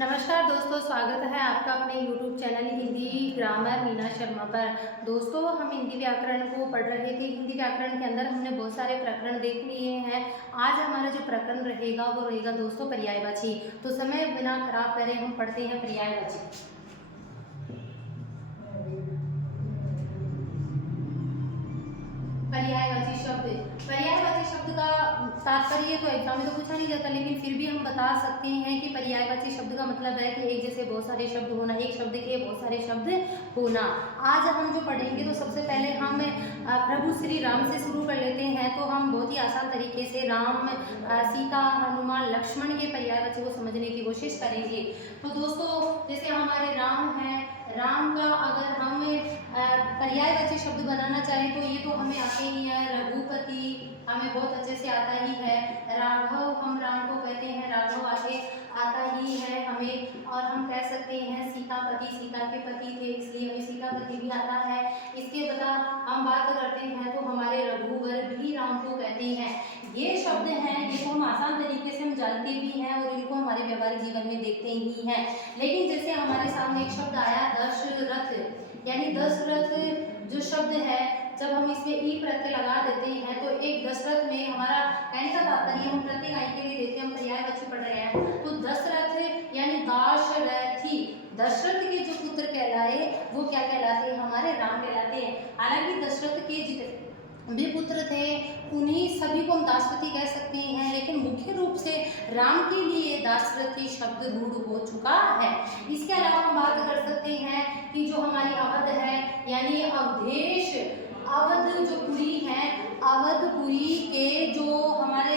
नमस्कार दोस्तों, स्वागत है आपका अपने YouTube channel Hindi grammar Meena Sharma पर। दोस्तों, हम हिंदी व्याकरण को पढ़ रहे थे। हिंदी व्याकरण के अंदर हमने बहुत सारे प्रकरण देख लिए हैं। आज हमारा जो प्रकरण रहेगा वो रहेगा दोस्तों पर्यायवाची। तो समय बिना खराब करे हम पढ़ते हैं पर्यायवाची। पर्यायवाची शब्द का तात्पर्य तो एग्जाम में तो पूछा नहीं जाता, लेकिन फिर भी हम बता सकते हैं कि पर्यायवाची शब्द का मतलब है कि एक जैसे बहुत सारे शब्द होना, एक शब्द के बहुत सारे शब्द होना। आज हम जो पढ़ेंगे तो सबसे पहले हम प्रभु श्री राम से शुरू कर लेते हैं। तो हम बहुत ही आसान तरीके से राम, सीता, हनुमान, लक्ष्मण के पर्यायवाची को समझने की कोशिश करेंगे। तो दोस्तों, जैसे हमारे राम हैं, राम का अगर हम पर्यायवाची शब्द बनाना चाहें तो ये तो हमें आते ही है। रघुपति हमें बहुत अच्छे से आता ही है। राघव, हम राम को कहते हैं, राघव आगे आता ही है हमें। और हम कह सकते हैं सीतापति, सीता के पति थे इसलिए हमें सीतापति भी आता है। इसके बता हम बात करते हैं तो हमारे रघुवर भी राम को कहते हैं। ये शब्द हैं जिनको हम आसान तरीके से हम जानते भी हैं और इनको हमारे व्यवहारिक जीवन में देखते ही हैं। लेकिन जैसे हमारे सामने एक शब्द आया दशरथ, यानी दशरथ जो शब्द है, जब हम इसमें ई प्रत्यय लगा देते हैं तो एक दशरथ में हमारा कहने का तात्पर्य हम प्रत्येक आई के लिए देते हैं, हम पर्यायवाची पढ़ रहे हैं। तो दशरथ यानी दाशरथी, दशरथ के जो पुत्र कहलाए वो क्या कहलाते हैं, हमारे राम कहलाते हैं। हालांकि दशरथ के जितने भी पुत्र थे उन्हीं सभी को हम दाशरथी कह सकते हैं, लेकिन मुख्य रूप से राम के लिए दाशरथी शब्द रूढ़ हो चुका है। इसके अलावा हम बात कर सकते हैं कि जो हमारी अवध है यानी अवधेश, अवध जो पुरी है, अवधपुरी के जो हमारे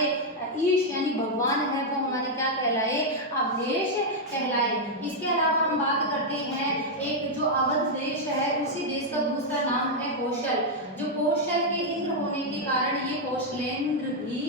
ईश यानी भगवान है वो हमारे क्या कहलाए, अवधेश कहलाए। इसके अलावा हम बात करते हैं एक जो अवध देश है उसी देश का दूसरा नाम है कौशल। जो कौशल के इंद्र होने के कारण ये कौशलेंद्र भी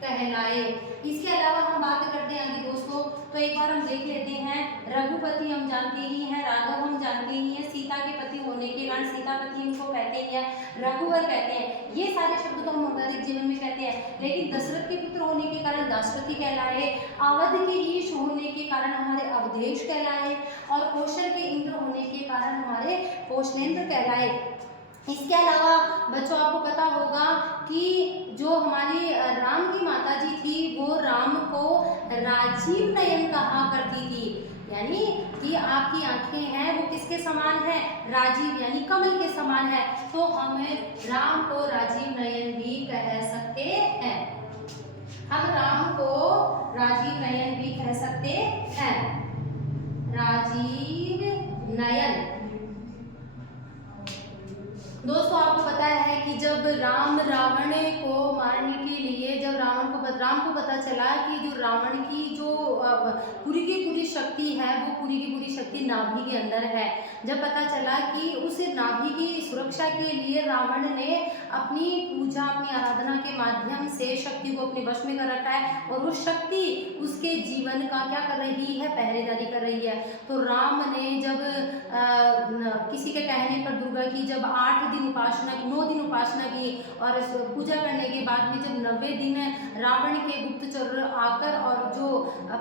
कहलाए। इसके अलावा हम बात करते हैं आगे दोस्तों, तो एक बार हम देख लेते हैं। रघुपति हम जानते ही हैं, राघव हम जानते ही हैं, सीता के पति होने के कारण सीतापति इनको कहते हैं, रघुवर कहते हैं। ये सारे शब्द तो हम हमारे जीवन में कहते हैं, लेकिन दशरथ के पुत्र होने के कारण दाशरथी कहलाए, अवध के ईश होने के कारण हमारे अवधेश कहलाए और कौशल के इंद्र होने के कारण हमारे कौशलेंद्र कहलाए। इसके अलावा बच्चों आपको पता होगा कि जो हमारी राम की माता जी थी वो राम को राजीव नयन कहा करती थी, यानी कि आपकी आंखें हैं वो किसके समान है, राजीव यानी कमल के समान है। तो हम राम को राजीव नयन भी कह सकते हैं, हम राम को राजीव नयन भी कह सकते हैं, राजीव नयन। दोस्तों आपको पता है कि जब राम रावण को मारने के लिए, जब राम को पता चला कि जो रावण की जो पूरी की पूरी शक्ति है वो पूरी की पूरी शक्ति नाभि के अंदर है, जब पता चला कि उस नाभि की सुरक्षा के लिए रावण ने अपनी पूजा, अपनी आराधना के माध्यम से शक्ति को अपने वश में कर रखा है और वो शक्ति उसके जीवन का क्या कर रही है, पहरेदारी कर रही है। तो राम ने जब किसी के कहने पर दुर्गा की जब 8 दिन उपासना की, 9 दिन उपासना की और पूजा करने के बाद में जब 90वें दिन रावण के गुप्तचर आकर और जो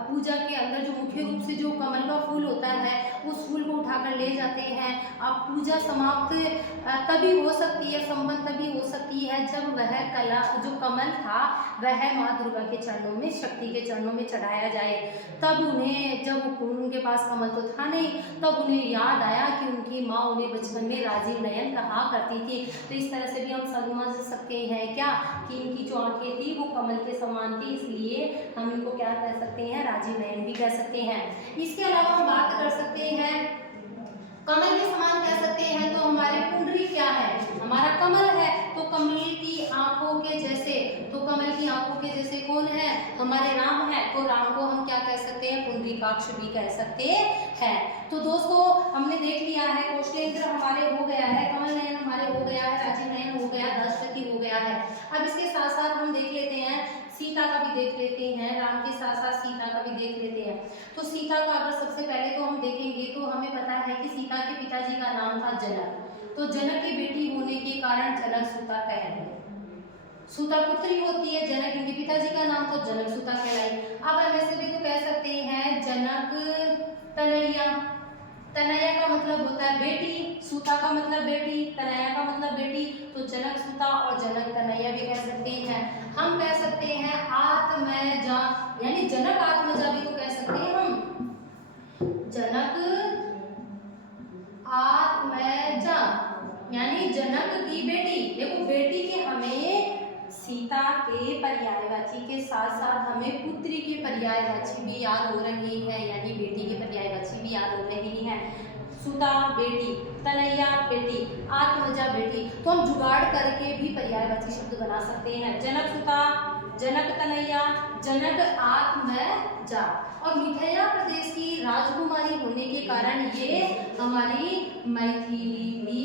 पूजा के अंदर जो मुख्य रूप से जो कमल का फूल होता है उस फूल को उठाकर ले जाते हैं। अब पूजा समाप्त तभी हो सकती है, संपन्न तभी हो सकती है जब वह कला जो कमल था वह माँ दुर्गा के चरणों में, शक्ति के चरणों में चढ़ाया जाए। तब उन्हें, जब उनके पास कमल तो था नहीं, तब उन्हें याद आया कि उनकी माँ उन्हें बचपन में राजीव नयन कहा करती थी। तो इस तरह से भी हम समझ सकते हैं क्या कि इनकी जो आंखें थी वो कमल के समान थी, इसलिए हम इनको क्या कह सकते हैं, राजीव नयन भी कह सकते हैं। इसके अलावा हम बात कर सकते हैं कमल के समान कह सकते हैं, तो हमारे पुंडरी क्या है, हमारा कमल है। तो कमल की आंखों के जैसे, तो कमल की आंखों के जैसे कौन है, हमारे राम है। तो राम को हम क्या कह सकते हैं, पुंडरीकाक्ष भी कह सकते हैं। तो दोस्तों हमने देख लिया है कौशलेंद्र हमारे हो गया है, कमल नयन हमारे हो गया है, राजीव नयन हो गया, दशरथी हो गया है। अब इसके साथ साथ हम देख लेते हैं सीता का भी देख लेते हैं, राम के साथ साथ सीता का भी देख लेते हैं। तो सीता का अगर सबसे पहले तो हम देखेंगे तो हमें पता है कि सीता के पिताजी का नाम था जनक। तो जनक की बेटी होने के कारण जनक सुता कहलाए, सुता पुत्री होती है, जनक इनके पिताजी का नाम तो जनक सुता कहलाई। अब हम ऐसे भी तो कह सकते हैं जनक जनक तनया। तनया का मतलब होता है बेटी, सुता का मतलब बेटी, तनया का मतलब बेटी, तो जनक सुता और जनक तनया भी कह सकते हैं। हम कह सकते हैं आत्मजा, यानी जनक आत्मजा भी तो कह सकते हैं हम, जनक आत्मजा यानी जनक की बेटी। देखो बेटी के हमें सीता के पर्यायवाची के साथ साथ हमें पुत्री के पर्यायवाची भी याद हो रही है, यानी बेटी के पर्यायवाची भी याद हो रही है। सुता बेटी, तनया बेटी, आत्मजा बेटी, तो हम जुगाड़ करके भी पर्यायवाची शब्द बना सकते हैं। जनक सुता, जनक तनया, जनक आत्मजा। और मिथिला प्रदेश की राजकुमारी होने के कारण ये हमारी मैथिली भी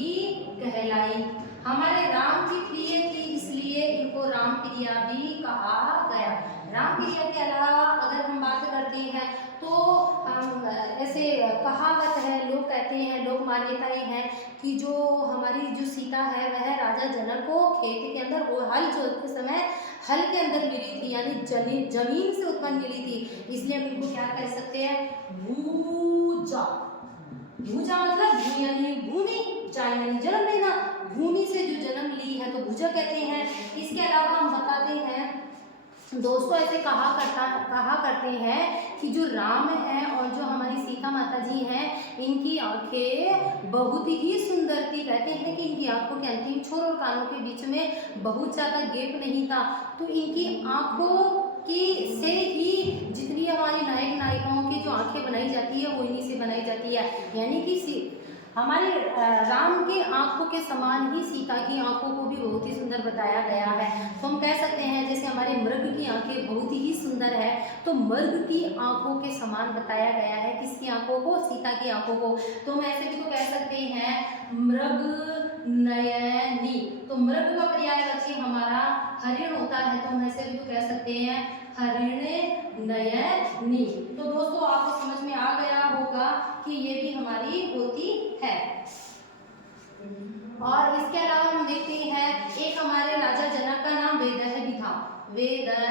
कहलाई। हमारे राम की प्रिय थी इसलिए इनको राम प्रिया भी कहा गया। राम प्रिया के अलावा अगर हम बात करते हैं तो हम ऐसे कहावत है, लोग कहते हैं, लोक मान्यताएं हैं कि जो हमारी जो सीता है वह राजा जनक को खेत के अंदर वो हल जोतते समय हल के अंदर मिली थी, यानी जमीन से उत्पन्न मिली थी, इसलिए हम इनको क्या कह सकते हैं, भूजा। भूजा मतलब भू यानी भूमि, जा यानी जन्म लेना, भूमि से जो जन्म ली है तो भूजा कहते हैं। इसके अलावा हम बताते हैं दोस्तों, ऐसे कहा करते हैं कि जो राम है और जो हमारी सीता माता जी हैं इनकी आंखें बहुत ही सुंदर थी। कहते हैं कि इनकी आंखों के अंतिम छोर और कानों के बीच में बहुत ज़्यादा गैप नहीं था, तो इनकी आंखों की से ही जितनी हमारी नायक नायिकाओं की जो आंखें बनाई जाती है वो इन्हीं से बनाई जाती है, यानी कि हमारे राम के आंखों के समान ही सीता की आंखों को भी बहुत ही सुंदर बताया गया है। तो हम कह सकते हैं जैसे हमारे मृग की आंखें बहुत ही सुंदर है, तो मृग की आंखों के समान बताया गया है किसकी आंखों को, सीता की आंखों को। तो हम ऐसे भी तो कह सकते हैं मृग नयनी, तो मृग का पर्यायवाची हमारा हरिण होता है, तो हम ऐसे भी तो कह सकते हैं हरिण नयनी। तो दोस्तों आपको समझ में आ गया होगा कि ये भी हमारी होती है। और इसके अलावा हम देखते हैं एक हमारे राजा जनक का नाम वेदह भी था। वेदह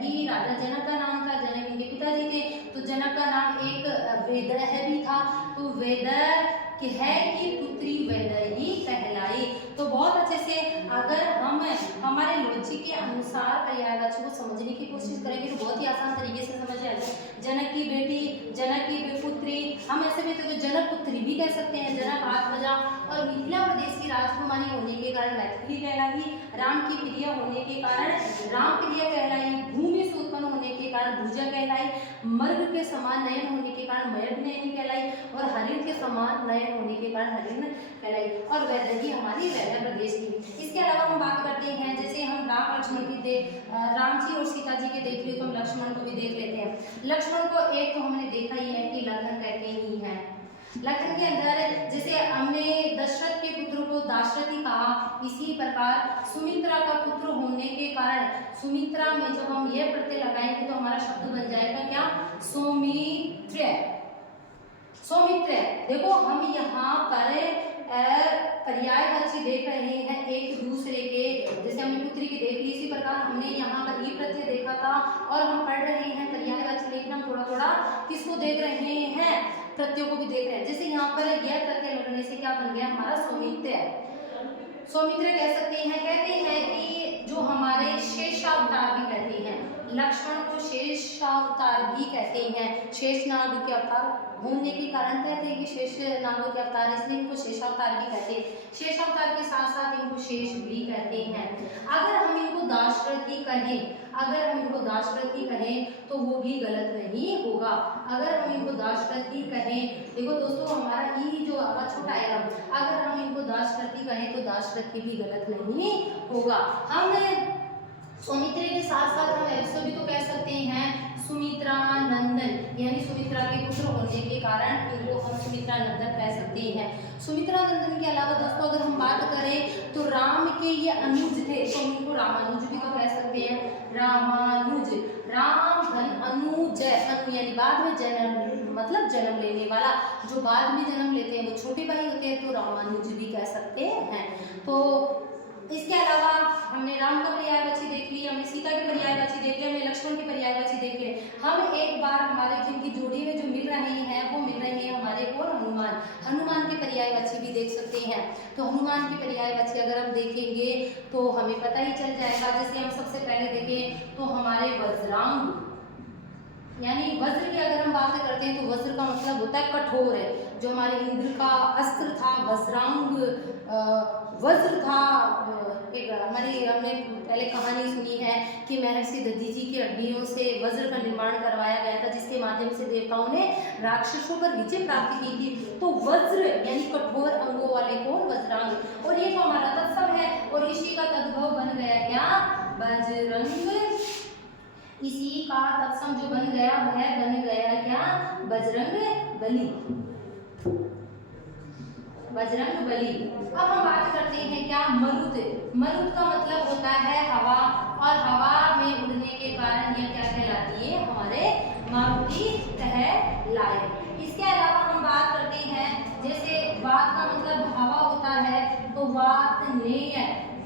भी राजा जनक का नाम था, जनक इनके पिताजी थे, तो जनक का नाम एक वेदह भी था, तो वेदह है की पुत्री वैदेही कहलाई। तो बहुत अच्छे से अगर हम हमारे लॉजिक के अनुसार पर्यायवाची को समझने की कोशिश करेंगे तो बहुत ही आसान तरीके से समझ आएगा। जनक की बेटी, जनक की पुत्री, हम ऐसे भी तो जनक पुत्री भी कह सकते हैं, जनक आत्मजा। और मिथिला प्रदेश की राजकुमारी होने के कारण मैथिली कहलाई, राम की प्रिय होने के कारण राम प्रिय कहलाई, भूमि से उत्पन्न होने के कारण भूजा कहलाई, मर्ग के समान नयन होने के कारण मर्ग नयनी कहलाई, और हरिण के समान नयन होने के कारण हरिण कहलाई। और वैदही हमारी वैदह प्रदेश की। इसके अलावा हम बात करते हैं जैसे हम राम लक्ष्मण की राम जी और सीता जी के देख लिए तो हम लक्ष्मण को भी देख लेते हैं। लक्ष्मण को एक तो हमने देखा ही है कि लखन कहते ही हैं। लखन के अंदर जैसे हमने दशरथ के पुत्र को दाशरथी कहा, इसी प्रकार सुमित्रा का पुत्र होने के कारण सुमित्रा में जब हम ये प्रत्यय लगाएंगे तो हमारा शब्द बन जाएगा क्या, सौमित्र। सौमित्र। देखो हम यहाँ पर पर्यायवाची देख रहे हैं एक दूसरे के, जैसे हमने पुत्री की देख ली, इसी प्रकार हमने यहाँ पर ई प्रत्यय देखा था और हम पढ़ रहे हैं पर्यायवाची, लेकिन हम थोड़ा थोड़ा किसको देख रहे हैं, प्रत्ययों को भी देख रहे हैं। जैसे यहाँ पर यह प्रत्यय लगने से क्या बन गया हमारा सौमित्र। सौमित्र कह सकते हैं। कहते हैं कि जो हमारे शेषावतार भी कहते हैं, लक्ष्मण को शेषावतार भी कहते हैं। शेषनाग के अवतार होने के कारण कहते हैं कि शेष नागों के अवतार, इसलिए इनको शेषावतार भी कहते हैं। शेषावतार के साथ साथ इनको शेष भी कहते हैं। अगर हम इनको दाशरथी कहें, अगर हम इनको दाशरथी कहें तो वो भी गलत नहीं होगा। अगर हम इनको दाशरथी कहें, देखो दोस्तों हमारा ई जो छोटा है, अगर हम इनको दाशरथी कहें तो दाशरथी भी गलत नहीं होगा। हम सौमित्र के साथ साथ हम ऐसे भी तो कह सकते हैं सुमित्रा नंदन, यानी सुमित्रा के पुत्र होने के कारण इनको हम सुमित्रा नंदन कह सकते हैं। सुमित्रा नंदन के अलावा दोस्तों अगर हम बात करें तो राम के ये अनुज थे, तो इनको रामानुज भी तो कह सकते हैं। रामानुज, राम धन अनुज, अनु यानी बाद में जन्म, मतलब जन्म लेने वाला, जो बाद में जन्म लेते हैं वो छोटे भाई होते हैं, तो रामानुज भी कह सकते हैं। तो इसके अलावा हमने राम का पर्यायवाची देख ली, हमने सीता की पर्यायवाची देख ली, हमने लक्ष्मण की पर्यायवाची देखें, हम एक बार हमारे जिनकी जोड़ी में जो मिल रहे हैं वो मिल रहे हैं हमारे और हनुमान। हनुमान के पर्यायवाची भी देख सकते हैं। तो हनुमान की पर्यायवाची अगर हम देखेंगे तो हमें पता ही चल जाएगा। जैसे हम सबसे पहले देखें तो हमारे वज्रांग, यानी वज्र की अगर हम बात करते हैं तो वज्र का मतलब होता है कठोर है। जो हमारे इंद्र का अस्त्र था वज्रांग, वज्र था। एक हमारी हमने पहले कहानी सुनी है कि महर्षि दधि जी की हड्डियों से वज्र का निर्माण करवाया गया था, जिसके माध्यम से देवताओं ने राक्षसों पर विजय प्राप्त की थी। तो वज्र यानी कठोर अंगों वाले को वज्रांग। और ये तो हमारा तत्सम है और इसी का तद्भव बन गया क्या, बजरंग। इसी का तत्सम जो बन गया वह बन गया क्या, बजरंग बली। बजरंग बली। अब हम बात करते हैं क्या, मरुत। मरुत का मतलब होता है हवा, और हवा में उड़ने के कारण यह क्या कहलाती है, हमारे मारुति कहलाए। इसके अलावा हम बात करते हैं जैसे वात का मतलब हवा होता है तो वातनेय,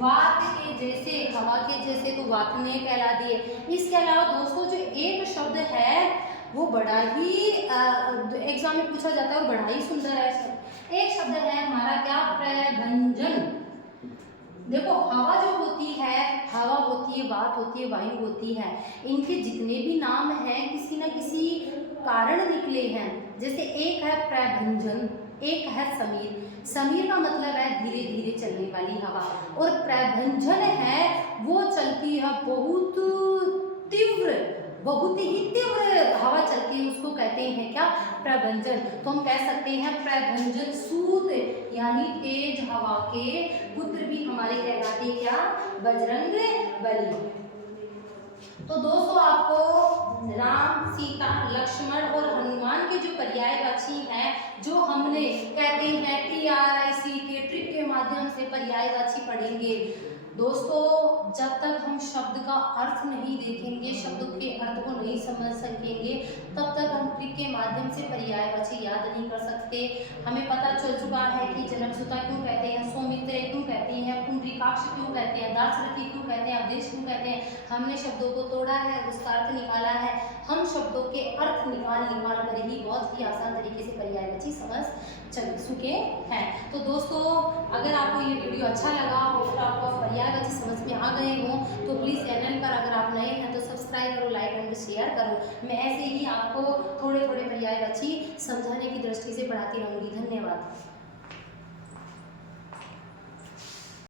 वात के जैसे, हवा के जैसे तो वातनेय कहलाती है। इसके अलावा दोस्तों जो एक शब्द है वो बड़ा ही एग्जाम में पूछा जाता है और बड़ा ही सुंदर है। एक शब्द है हमारा क्या, प्रभंजन। देखो हवा जो होती है, हवा होती है, वात होती है, वायु होती है, इनके जितने भी नाम हैं किसी न किसी कारण निकले हैं। जैसे एक है प्रभंजन, एक है समीर। समीर का मतलब है धीरे धीरे चलने वाली हवा, और प्रभंजन है वो चलती है बहुत तीव्र, बहुत ही तीव्र हवा चलती है, उसको कहते हैं क्या, प्रभंजन। तो हम कह सकते हैं प्रभंजन सूत यानी तेज हवा के पुत्र भी हमारे कहलाते हैं क्या, बजरंग बली। तो दोस्तों आपको राम, सीता, लक्ष्मण और हनुमान के जो पर्यायवाची हैं, जो हमने कहते हैं TRIC के ट्रिक के माध्यम से पर्यायवाची पढ़ेंगे। दोस्तों जब तक हम शब्द का अर्थ नहीं देखेंगे, शब्द के अर्थ को नहीं समझ सकेंगे, तब तक हम ट्रिक के माध्यम से पर्यायवाची याद नहीं कर सकते। हमें पता चल चुका है कि जनकसुता क्यों कहते हैं, सौमित्र क्यों कहते हैं, पुंडरीकाक्ष क्यों कहते हैं, दाशरथी क्यों कहते हैं, अवधेश क्यों कहते हैं। हमने शब्दों को तोड़ा है, उसका अर्थ निकाला है। हम शब्दों के अर्थ निकाल कर ही बहुत ही आसान तरीके से पर्यायवाची समझ चुके हैं। तो दोस्तों अगर आपको ये वीडियो अच्छा लगा और आपको पर्यायवाची समझ में आ गए हो तो प्लीज़ चैनल पर अगर आप नए हैं तो सब्सक्राइब करो, लाइक एंड शेयर करो। मैं ऐसे ही आपको थोड़े थोड़े पर्यायवाची समझाने की दृष्टि से पढ़ाती रहूँगी। धन्यवाद।